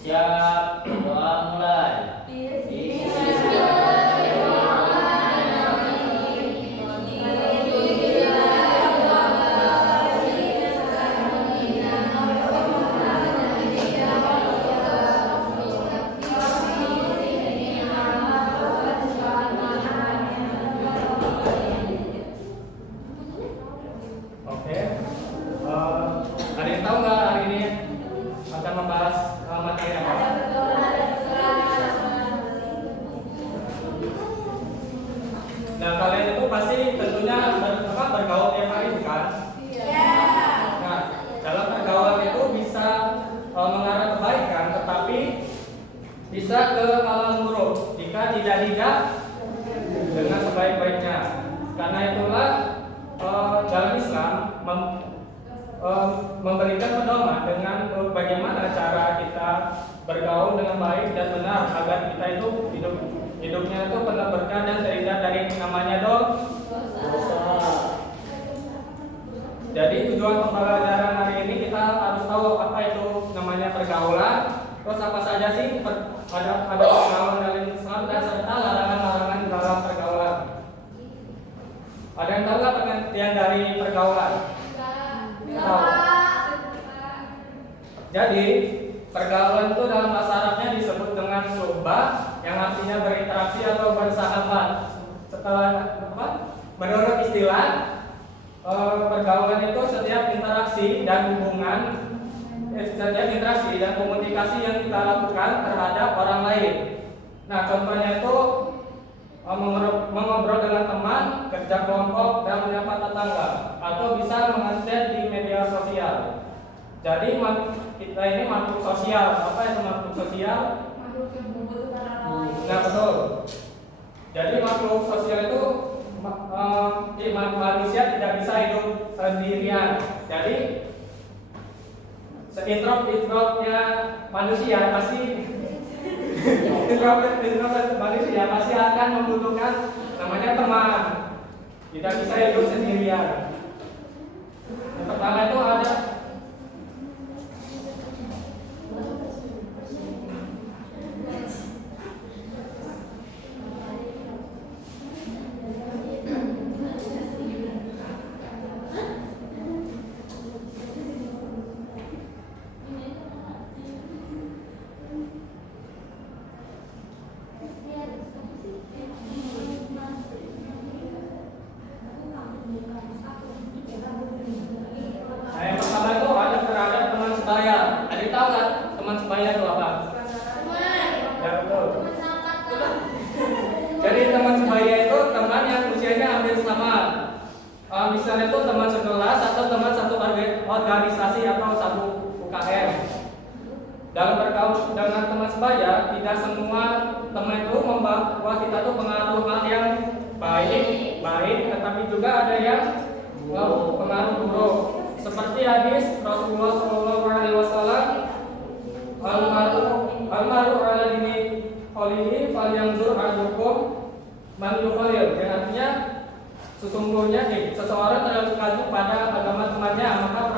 Siap, doa mulai. Oke, ada yang tahu nggak hari ini akan membahas materi apa? Nah, kalian itu pasti tentunya bergaul tiap hari, bukan? Nah, dalam pergaulan itu bisa mengarah kebaikan, tetapi bisa ke hal buruk jika tidak dijaga dengan sebaik-baiknya. Karena itulah dalam Islam memberikan pedoman dengan bagaimana cara kita bergaul dengan baik dan benar agar kita itu hidupnya itu penuh berkah dan terhindar dari namanya dosa. Jadi tujuan pembelajaran hari ini kita harus tahu apa itu namanya pergaulan, terus apa saja sih ada pergaulan dalam Islam dan serta larangan-larangan dalam pergaulan. Ada yang tahu nggak pengertian dari pergaulan? Tahu. Jadi pergaulan itu dalam bahasa Arabnya disebut dengan suhbah, yang artinya berinteraksi atau bersahabat. Setelah menurut istilah pergaulan itu setiap interaksi dan hubungan, setiap interaksi dan komunikasi yang kita lakukan terhadap orang lain. Nah, contohnya itu mengobrol dengan teman, kerja kelompok, dan menyapa tetangga, atau bisa mengechat di media sosial. Jadi kita ini makhluk sosial. Apa itu makhluk sosial? Nah, betul. Jadi makhluk sosial itu manusia tidak bisa hidup sendirian. Jadi introvert-introvertnya manusia pasti introvert manusia pasti akan membutuhkan namanya teman. Tidak bisa hidup sendirian. Yang pertama itu ada misalnya itu teman sekelas atau teman satu organisasi atau satu UKM. Dalam bergaul dengan teman sebaya, tidak semua teman itu membawa kita tuh pengaruh hal yang baik, tetapi juga ada yang pengaruh buruk. Seperti hadis Rasulullah SAW, almaru ala dini qalihi falyanzur ahadukum man yukhalil. Yang artinya sesungguhnya seseorang tergantung pada agama temannya, maka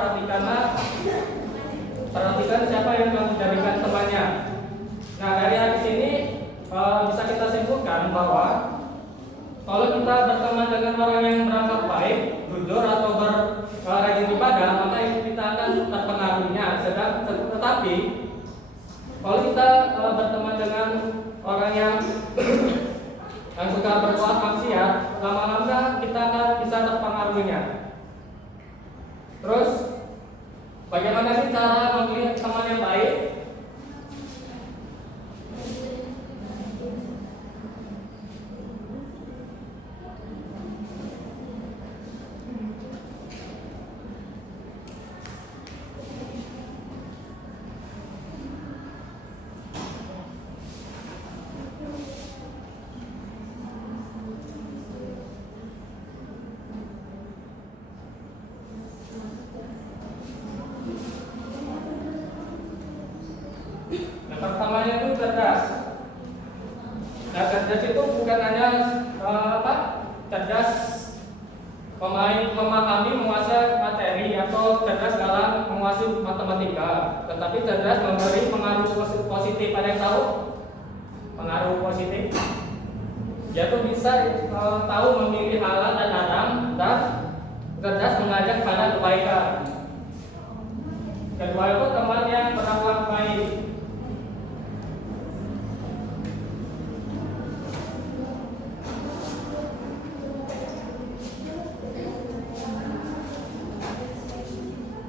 perhatikan siapa yang menjadikan temannya. Nah, dari hadis ini bisa kita simpulkan bahwa kalau kita berteman dengan orang yang berakhlak baik, jujur atau rajin ibadah, maka kita akan terpengaruhnya. Tetapi kalau kita berteman dengan orang yang suka berbuat maksiat, lama-lama kita akan bisa terpengaruhnya. Terus, bagaimana sih cara memilih teman yang baik? Pertamanya itu cerdas. Nah, cerdas itu bukan hanya cerdas memahami, menguasai materi atau cerdas dalam menguasai menguasai matematika, tetapi cerdas memberi pengaruh positif. Ada yang tahu pengaruh positif? Dia tuh bisa tahu memilih halal dan haram, dan cerdas mengajak pada kebaikan. Kedua itu teman yang berakhlak baik.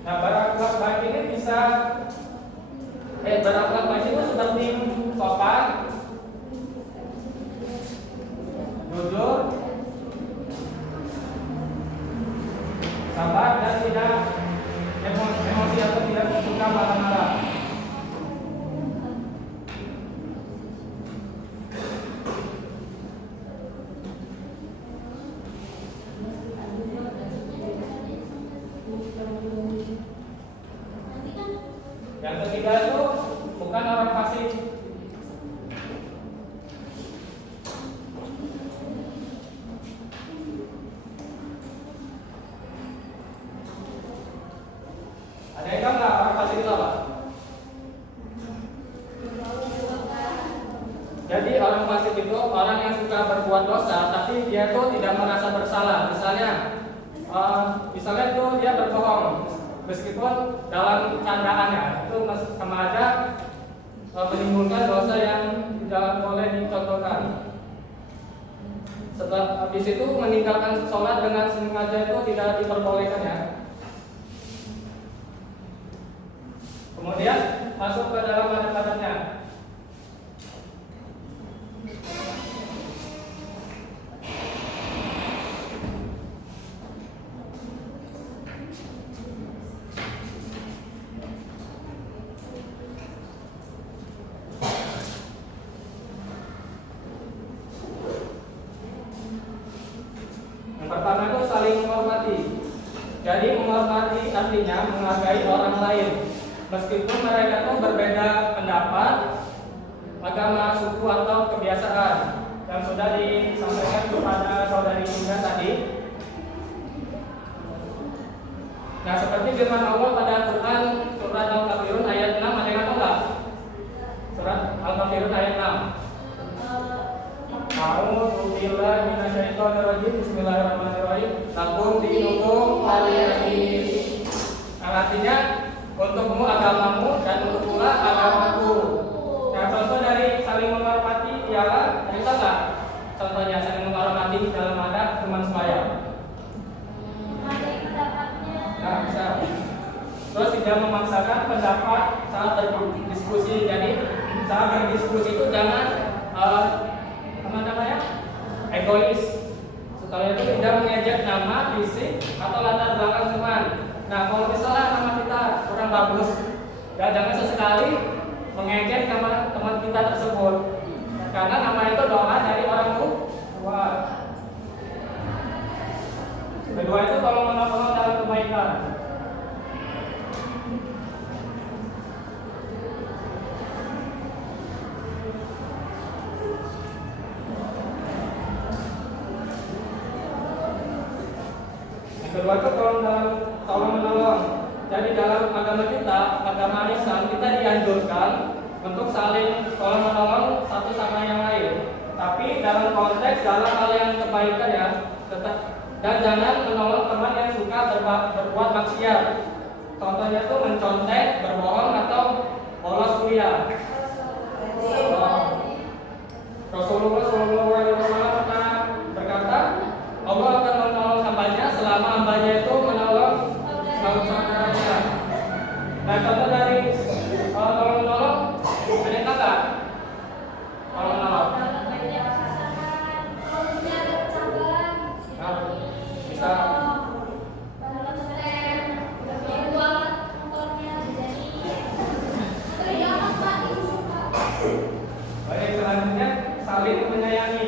Nah, berakhlak baik ini bisa berakhlak baik itu seperti sopan, jujur, sabar, dan tidak emosi atau tidak suka marah-marah. Yang ketiga itu bukan orang fasik. Ada yang tahu nggak orang fasik itu apa? Jadi orang fasik itu orang yang suka berbuat dosa, tapi dia tuh tidak merasa bersalah. Misalnya itu dia berbohong, meskipun dalam candaannya itu sama aja menimbulkan dosa yang tidak boleh dicontohkan. Setelah habis itu meninggalkan sholat dengan sengaja itu tidak diperbolehkan ya. Kemudian masuk ke dalam adab-adabnya. Yang pertama itu saling menghormati. Jadi menghormati artinya menghargai orang lain, meskipun mereka itu berbeda pendapat, agama, suku atau kebiasaan, yang sudah disampaikan kepada saudari Indah tadi. Nah, seperti firman Allah pada Quran surat Al-Kafirun ayat 6, ada yang tahu nggak? Surat Al-Kafirun ayat 6. A'udzu billahi minasyaitonir rajim. Bismillahirrahmanirrahim. Lakum dinukum waliyadin. Artinya untukmu agamamu dan untuk pula agamaku. Nah, contoh dari saling menghormati ialah, kita nggak? Contohnya saling menghormati dalam adab teman sebaya. Nah, bisa. Terus tidak memaksakan pendapat saat berdiskusi. Jadi saat berdiskusi itu jangan egois. Setelah itu tidak mengejek nama, fisik, atau latar belakang teman. Nah, kalau misalnya nama kita kurang bagus, ya jangan sesekali mengejek nama teman kita tersebut, karena nama itu doa dari orang tua. Kedua itu tolong menolong dalam kebaikan. Kedua itu tolong menolong. Jadi dalam agama kita, agama Islam, kita dianjurkan untuk saling tolong menolong satu sama yang lain. Tapi dalam konteks dalam hal yang kebaikan ya, dan jangan menolong teman yang suka berbuat maksiat. Contohnya itu mencontek, berbohong, atau bolos kuliah. Rasulullah SAW pernah berkata, Allah akan menolong hambanya selama hambanya itu menolong saudaranya. Nah, contoh dari tolong menolong, ada yang kata? Tolong menolong. Nah, bisa. Baik, selanjutnya saling menyayangi.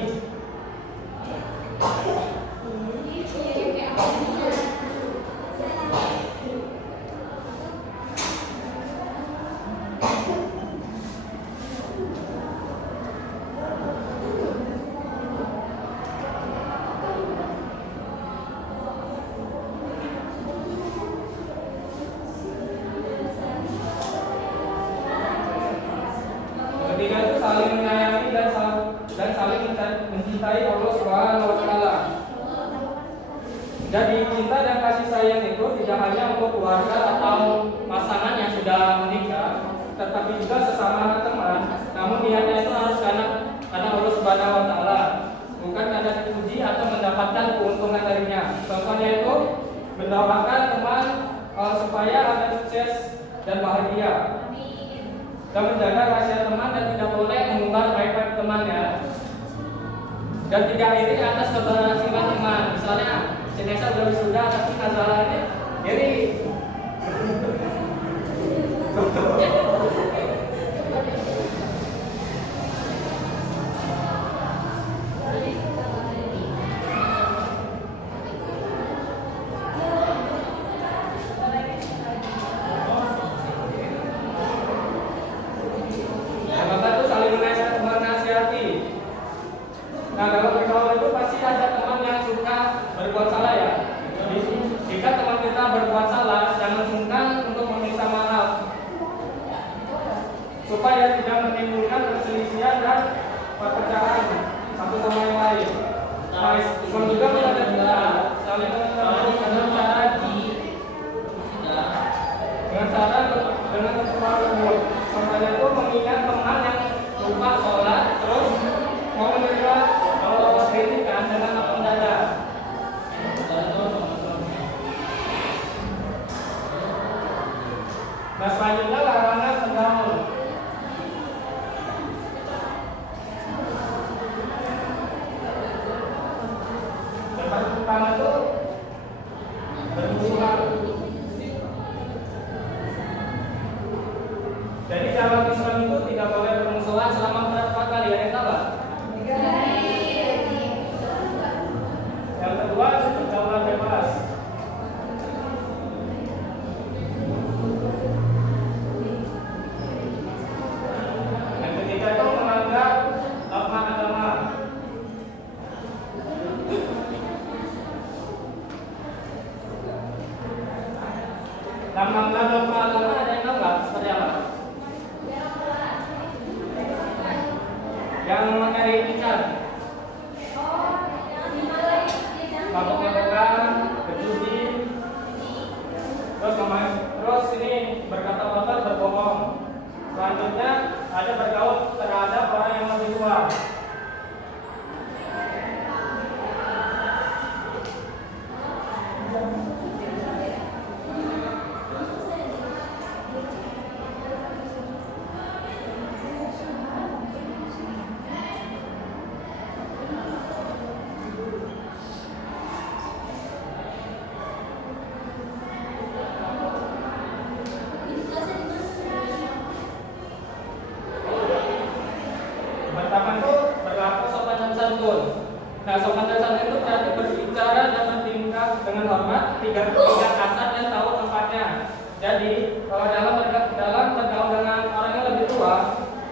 sayang itu tidak hanya untuk keluarga atau pasangan yang sudah menikah, tetapi juga sesama teman. Namun niatnya itu harus karena Allah Subhanahu wa Ta'ala, bukan karena dipuji atau mendapatkan keuntungan darinya. Contohnya itu mendoakan teman supaya ada sukses dan bahagia, dan menjaga rahasia teman dan tidak boleh mengumbar baik-baik temannya, dan tidak iri atas keberhasilan teman. Misalnya Cinesa udah wisuda tapi kazalannya iri. Nah, dalam bergaul itu pasti ada teman yang suka berbuat salah ya. Jika teman kita berbuat salah, jangan sungkan untuk meminta maaf, supaya tidak menimbulkan perselisihan dan perpecahan satu sama yang lain. Nah, Islam juga mengajarkan kita saling menghormati dengan cara dengan ketuaan umur. Contohnya itu mengingat teman yang lupa sholat terus mau menerima kritikan dengan lapang dada. Nah, selanjutnya larangan bergaul. Yang paling pertama itu bermusuhan. Jadi dalam Islam itu tidak boleh bermusuhan selama berapa kali? Ada yang tahu? Yang kedua, pergaulan bebas. Yang ketiga itu melanggar dogma agama. Dan melanggar dogma agama ada yang tahu nggak? Seperti apa? Yang memakai ikat, mabuk-mabukan, berjudi, terus ini berkata kotor, berbohong. Selanjutnya ada bergaul terhadap orang yang lebih tua. Pertama itu berlaku sopan dan santun. Nah, sopan dan santun itu berarti berbicara dan bertingkah dengan hormat, tidak kasar dan tahu tempatnya. Jadi, kalau dalam bergaul dengan orang yang lebih tua,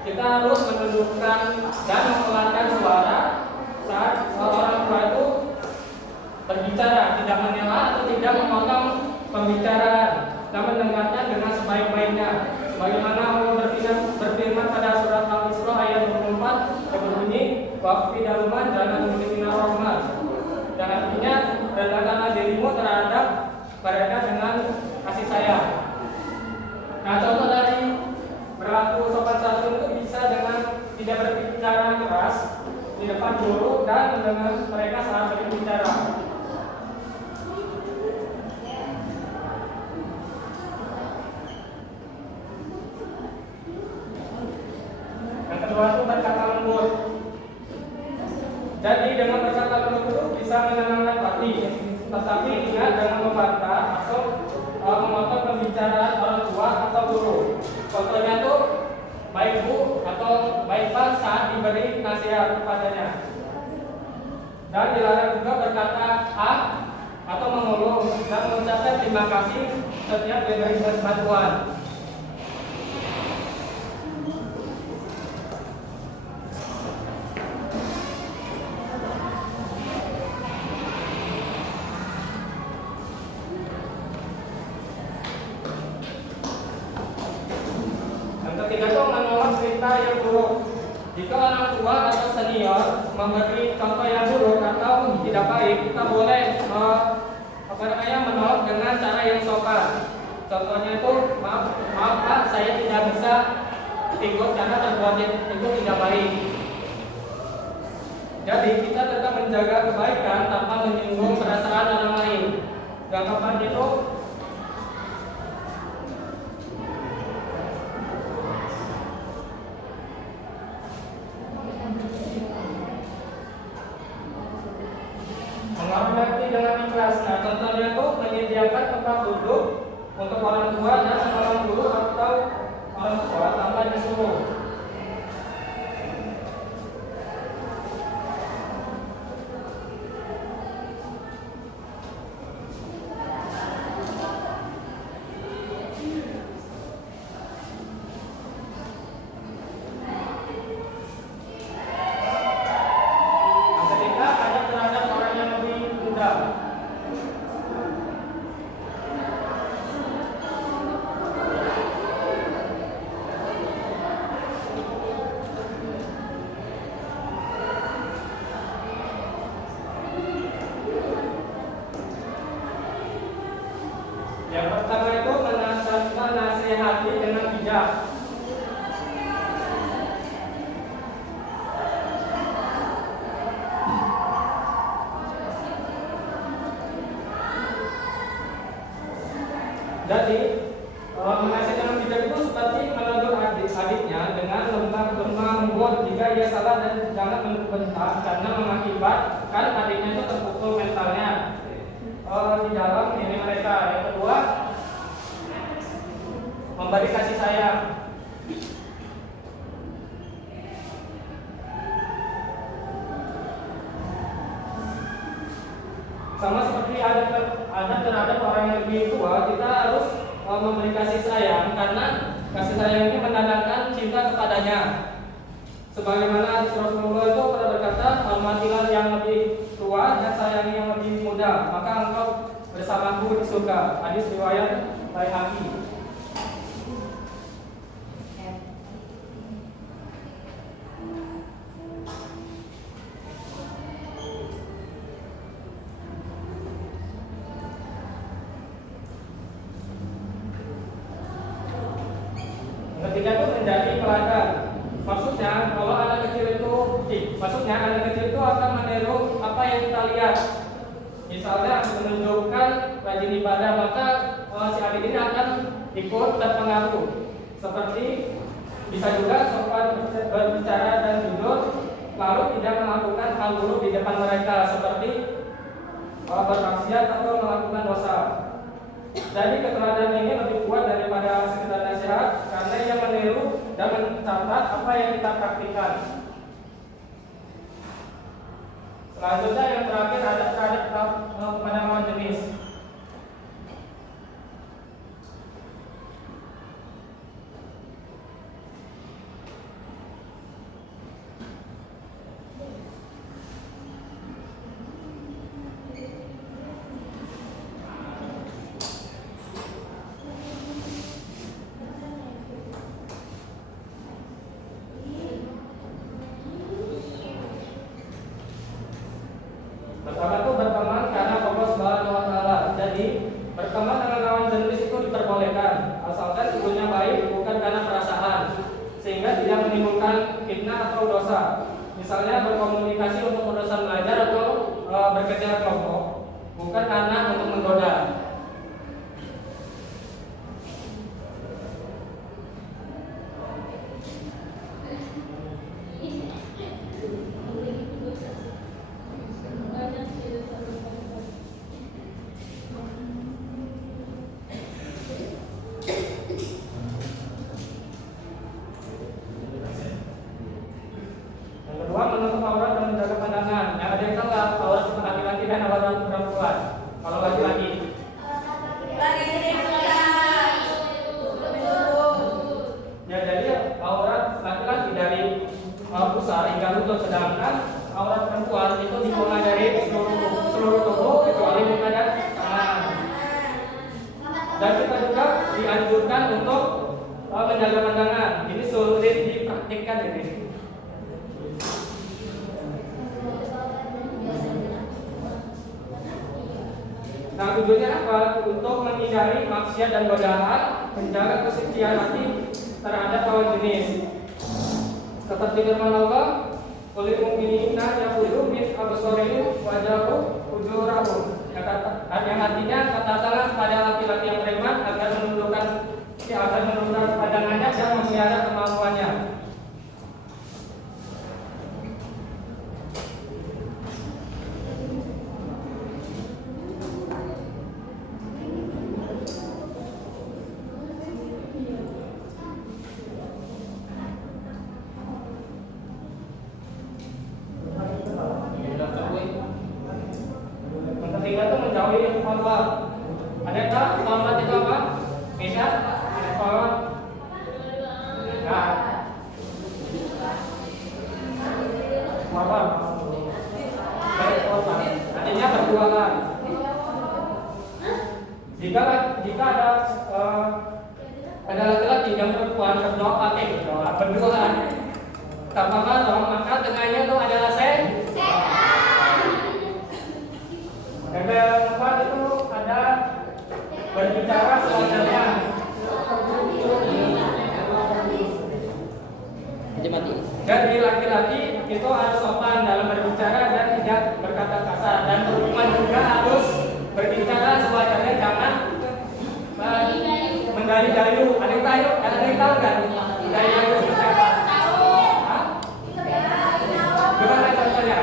kita harus menundukkan dan mengeluarkan suara saat orang tua itu berbicara, tidak menyela atau tidak memotong pembicaraan, dan mendengarkan dengan sebaik-baiknya. Sebagaimana Allah berfirman pada surat Al-Isra ayat 24 yang berbunyi, waqfi daluman jangan memiliki rahmat. Dan artinya rendahkanlah dirimu terhadap mereka dengan kasih sayang. Nah, contoh dari berlaku sopan santun itu bisa dengan tidak berbicara keras di depan guru dan mendengar mereka saat berbicara. Yang kedua itu berkata lembut. Jadi dengan berkata lembut itu bisa menenangkan hati, tetapi ingat jangan membantah atau memotong pembicaraan orang tua atau guru. Contohnya itu baik bu atau baik pak saat diberi nasihat kepadanya. Dan dilarang juga berkata ah atau mengeluh dan mengucapkan terima kasih setiap diberi bantuan. Ketiga itu menolak cerita yang buruk. Jika orang tua atau senior memberi contoh yang buruk atau tidak baik, kita boleh menolak dengan cara yang sopan. Contohnya itu, maaf Pak, saya tidak bisa ikut karena perbuatan itu tidak baik. Jadi kita tetap menjaga kebaikan tanpa menyinggung perasaan orang lain. Gampang itu menghormati dengan ikhlas. Nah, contohnya itu menyediakan tempat duduk untuk orang tua dan orang guru atau orang tua tanpa disuruh. Yang pertama itu menasehati dengan bijak. Jadi menasehati dengan bijak itu seperti menegur adiknya dengan lembut jika ia salah dan jangan membentak karena mengakibatkan adiknya itu terpukul mentalnya di dalam diri mereka. Yang kedua, memberi kasih sayang. Sama seperti ada terhadap orang yang lebih tua, kita harus memberi kasih sayang karena kasih sayang ini menandakan cinta kepadanya. Sebagaimana Rasulullah itu pernah berkata, hormatilah yang lebih tua dan sayangi yang lebih muda, maka engkau bersamaku di surga. Hadis riwayat Baihaqi. Ketiga itu menjadi teladan. Maksudnya anak kecil itu akan meniru apa yang kita lihat. Misalnya menunjukkan rajin ibadah, maka si adik ini akan ikut terpengaruh. Seperti bisa juga sopan berbicara dan jujur, lalu tidak melakukan hal buruk di depan mereka, seperti bermaksiat atau melakukan dosa. Jadi keteladanan ini lebih kuat daripada sekedar nasihat karena ia meniru dan mencatat apa yang kita praktikkan. Selanjutnya yang terakhir ada terhadap kepada lawan jenis. Pertama itu berteman karena Allah Subhanahu wa Ta'ala. Jadi berteman dengan lawan jenis itu diperbolehkan, asalkan tujuannya baik, bukan karena perasaan, sehingga tidak menimbulkan fitnah atau dosa. Misalnya berkomunikasi untuk urusan belajar atau bekerja kelompok, bukan karena untuk menggoda. Menutup aurat dan menjaga pandangan. Yang ada yang tahu aurat laki-laki dan aurat perempuan. Kalau laki-laki, ya jadi aurat laki-laki dari pusar hingga lutut, sedangkan aurat perempuan itu dimulai dari seluruh tubuh kecuali muka dan tangan. Dan kita juga dianjurkan untuk menjaga pandangan. Ini sulit dipraktikkan ini. tujuannya apa? Untuk menghindari maksiat dan godaan, menjaga kesucian hati terhadap lawan jenis. Seperti firman Allah, "Qul lil mu'minina yaghuddu min absarihim wa yahfazu fujurahum." Yang artinya katakanlah kepada laki-laki yang beriman agar menundukkan pandangannya dan memelihara kemampuannya. Yang ketiga itu menjauhi khawat. Adakah khawat itu apa? Bisa? Khawat. Nah. Khawat. Artinya berduaan. Jika ada laki-laki yang perempuan berdoa berduaan tanpa mahram, maka tengahnya itu adalah setan. Dan yang keempat itu ada berbicara seadanya. Jadi laki-laki itu harus sopan dalam berbicara dan tidak berkata kasar, dan perempuan juga harus berbicara sewajarnya, jangan menggayu-gayu. Ada yang tahu kan? Menggayu-gayu seperti apa? Gimana contohnya?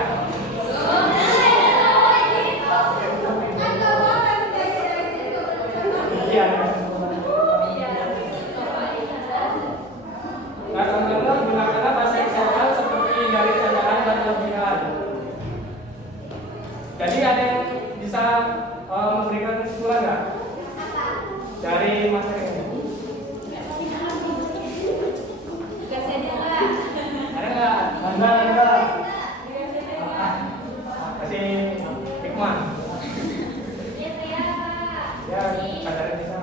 Iya. Nah, teman-teman gunakanlah bahasa yang sopan seperti dari candaan dan lebihan. Jadi ada yang bisa memberikan kesimpulan nggak dari materi ini? Ada nggak? Ada. Kasih hikmah. Ya, sadar bisa.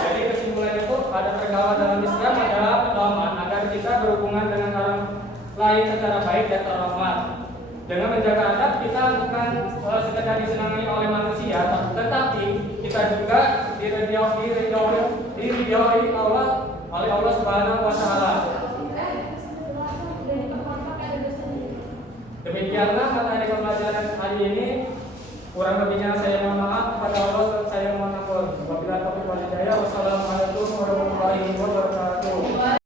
Jadi kesimpulannya itu ada pergaulan dalam Islam adalah pedoman agar kita berhubungan dengan orang lain secara baik dan terhormat. Dengan menjaga adab kita bukan sekedar disenangi oleh manusia, tetapi kita juga diridhoi oleh Allah Subhanahu wa taala. Demikianlah